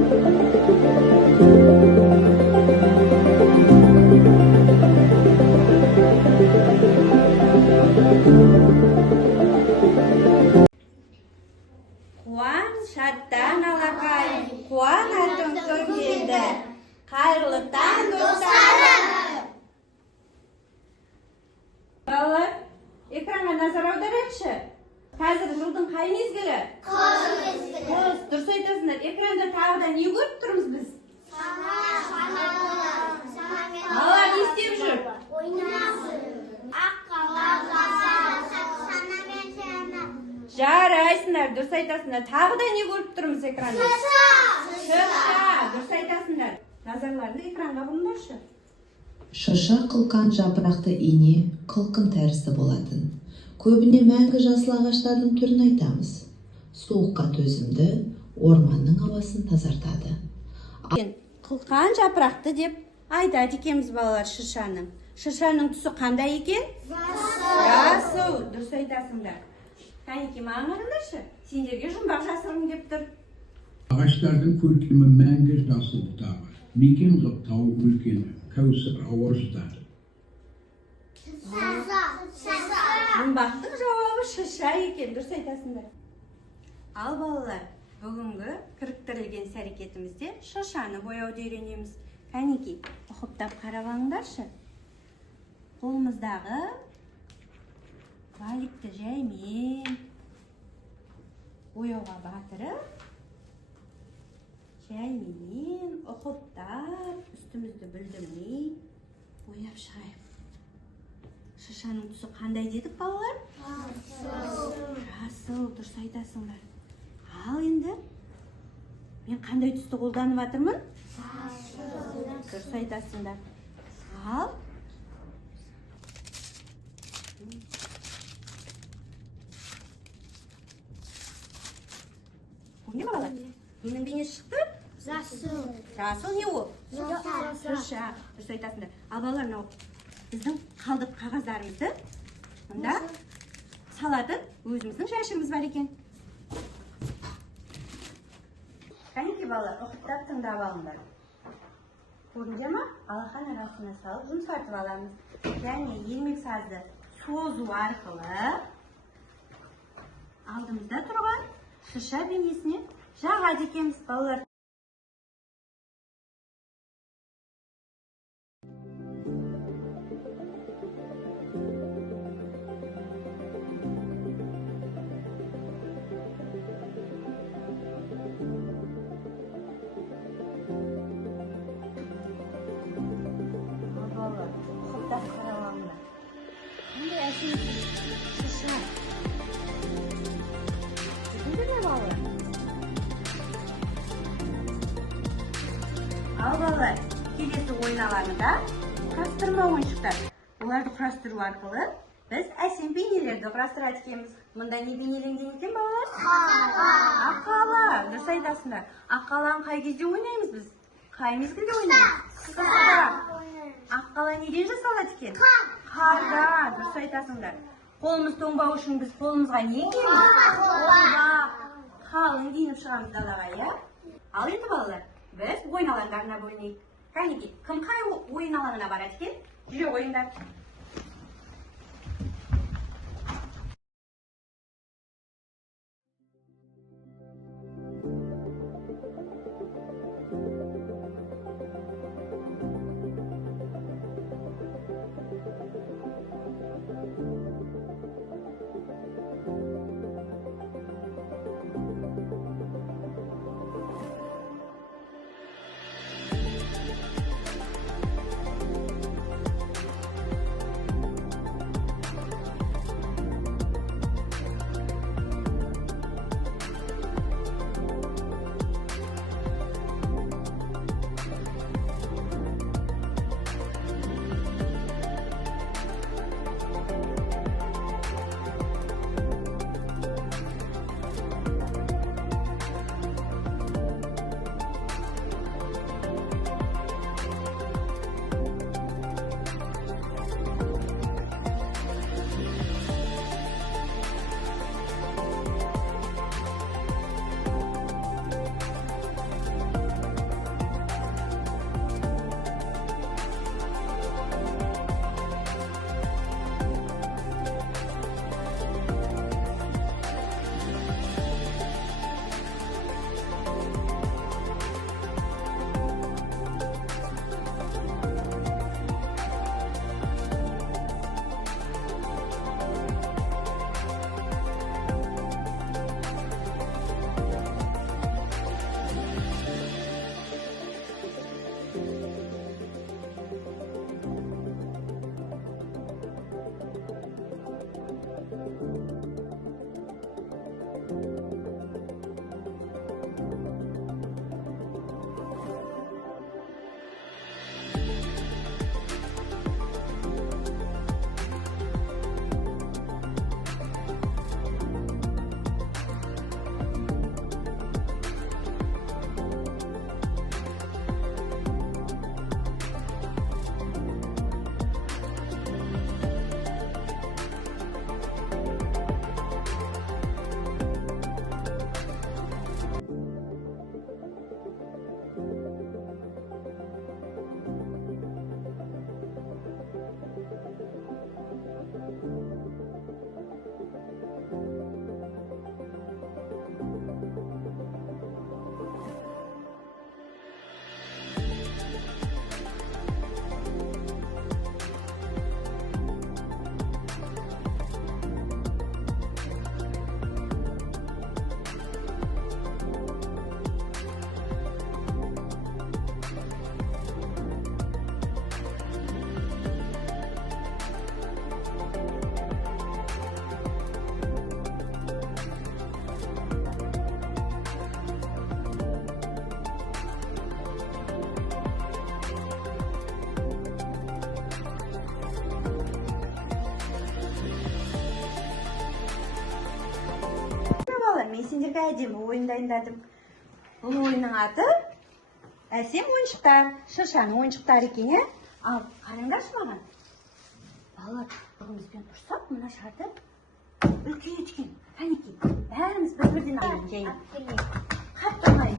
Қуан шаттан алақай, қуан атың келді. Қайырлы таң достарым! Балалар, экранға назар аударайықшы. Қазір жылдың қай мезгілі? Қыс мезгілі. Дұрыс айтасыңдар. Экранда тағы да не көріп тұрмыз біз? Балалар не істеп жүр? Ойнап жүр. Аққала, санамен жанап. Жарайсыңдар, дұрыс айтасыңдар. Тағы да не көріп тұрмыз экранда? Шырша, дұрыс айтасыңдар. Назарларды экранға бұрыңдаршы. Шырша қылқан жапырақты ине қылқын тәрізді болатын. Көбіне мәңгі жасыл ағаштардың түрін айтамыз. Суыққа төзімді, орманның ауасын тазартады. Қылқан жапырақты деп айтады екенбіз балалар шыршаның. Шыршаның түсі қандай екен? Жасыл, дұрыс айтасыңдар. Кәнеке, маған қараңдаршы. Сендерге жұмбақ жасырғым деп тұр. Ağaçların көркемі мәңгі жасыл бұтағы. Мекен ғып тау өлкені, кәусір ауыздар. Жұмбақтың жауабы шырша екен, дұрыс айтасыңдар. Ал балалар, бүгінгі кіріктірілген іс-әрекетімізде шыршаны бояуды үйренеміз. Кәнеке, ұқыптап қарап алыңдаршы. Қолымыздағы валикті жаймен бояуға батырып, жаймен ұқыптап үстімізді бүлдірмей бояп шығайық. Шыршаның түсі қандай дедік балалар? Жасыл, дұрыс айтасыңдар. Ал енді мен қандай түсті қолданып жатырмын? Дұрыс айтасыңдар. Ал не балалар? Менің бейне шықты? Жасыл. Жасыл не ол? Шырша, дұрыс айтасыңдар. Ал балалар, мынау біздің қалдық қағаздарымызды мұнда салатын өзіміздің жәшігіміз бар екен. Кәнеке балалар, ұқыптап тыңдап алыңдар. Көрінді ме? Алақан арасына салып жұмсартып аламыз. Және ермек сазды созу арқылы алдымызда тұрған шырша бейнесіне жағады екенбіз балалар. Қандай әсем шырша. Көрдіңдер ме балалар? Ал балалар, келесі ойын алаңында құрастырма ойыншықтар. Оларды құрастыру арқылы біз әсем бейнелерді құрастырады екенбіз. Мұнда не бейнеленген екен балалар? Аққала, дұрыс айтасыңдар. Аққаланы қай кезде ойнаймыз біз? Қай мезгілде ойнаймыз? Қыста. Аққала неден жасалады екен? Қардан, дұрыс айтасыңдар. Қолымыз тоңбау үшін біз қолымызға не киеміз? Қалың киініп шығамыз далаға, иә? Ал енді балалар, біз ойын алаңдарына бөлінейік. Кәнеке, кім қай ойын алаңына барады екен? Жүре ойындар. сендерге әдемі ойын дайындадым. Бұл ойынның аты әсем ойыншықтар, шыршаның ойыншықтары екен, е? Ал, қараңдаршы маған. Балалар, бұғымызбен тұрсақ, мына шарды үлкен еткен, кәнекей. Бәріміз бір-бірден айын жайын. Қатты оңай.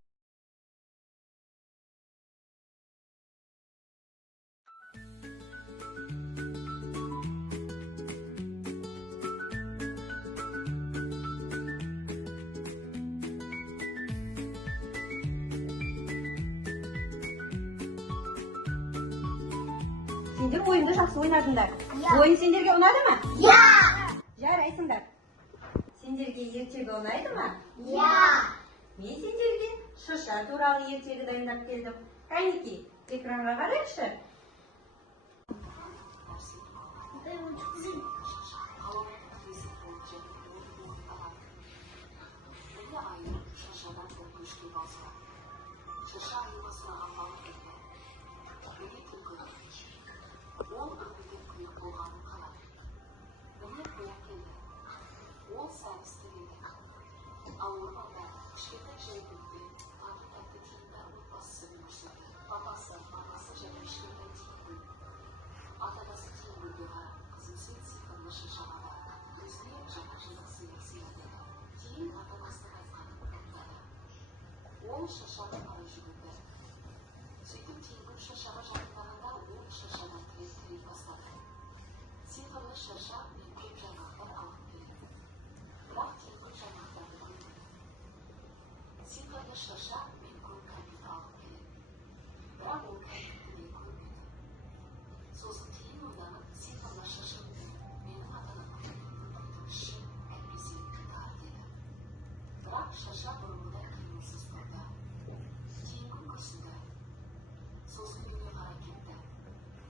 Сендер ойынды жақсы ойнадыңдар. Ойын сендерге ұнады ма? Жарайсыңдар. Сендерге ертегі ұнайды ма? Мен сендерге шырша туралы ертегі дайындап келдім. Кәнекей, экранға қарайықшы. шыршаны қарай жүгірді. Сөйтіп теңгім шыршаға жақындағанда ол шыршадан тіреп бастады. Сиқырлы шырша мен көп жаңалықтар алып келді. Бірақ теңгім жаңалықтарды көрмеді. Сиқырлы шырша мен көп кәмпит алып келді. Бірақ ол кәмпитті де көрмеді. Сосын кейін ойланып, сиқырлы шырша менің атанып көргенімді күтуші әйтпесе тар деді. Бірақ шырша бұрынғыдай қимылсыз тұрды. Теңгім күрсінді. Сосын үйіне қарай кетті.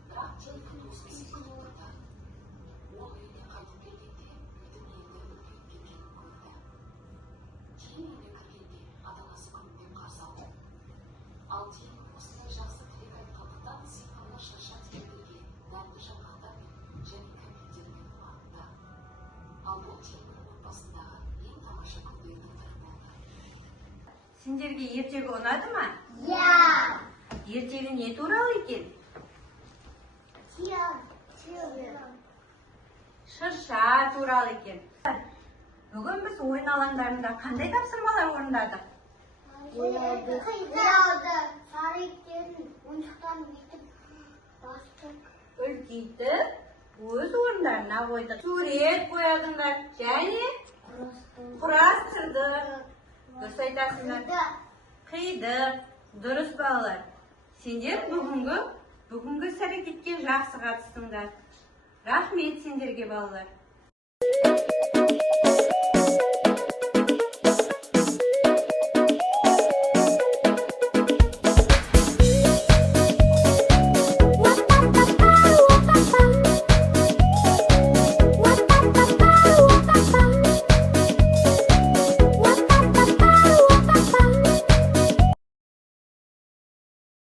Бірақ теңгім өзгесі күтіп тұрды. Ол үйіне қайтып келгенде үйдің енді үлкейіп кеткенін көрді. Кейін үйіне кіргенде ата-анасы күнмен қарсы алды. Ал теңгім осындай жақсы тілек айтқандықтан сиқырлы шырша теңгерге дәмді жаңғақтар мен және кәмпиттермен қуантты. Ал бұл теңгім отбасындағы ең тамаша күндердің бірі болды. Сендерге ертегі ұнады ма? Ертегі не туралы екен? Шырша туралы екен. Бүгін біз ойын алаңдарында қандай тапсырмалар орындадық? Үлкейтіп, өз орындарына қойдық. Сурет қоядыңдар және құрастырдық. Дұрыс айтасыңдар. Қидық. Дұрыс балалар. Сендер бүгінгі іс-әрекетке жақсы қатыстыңдар. Рахмет сендерге балалар.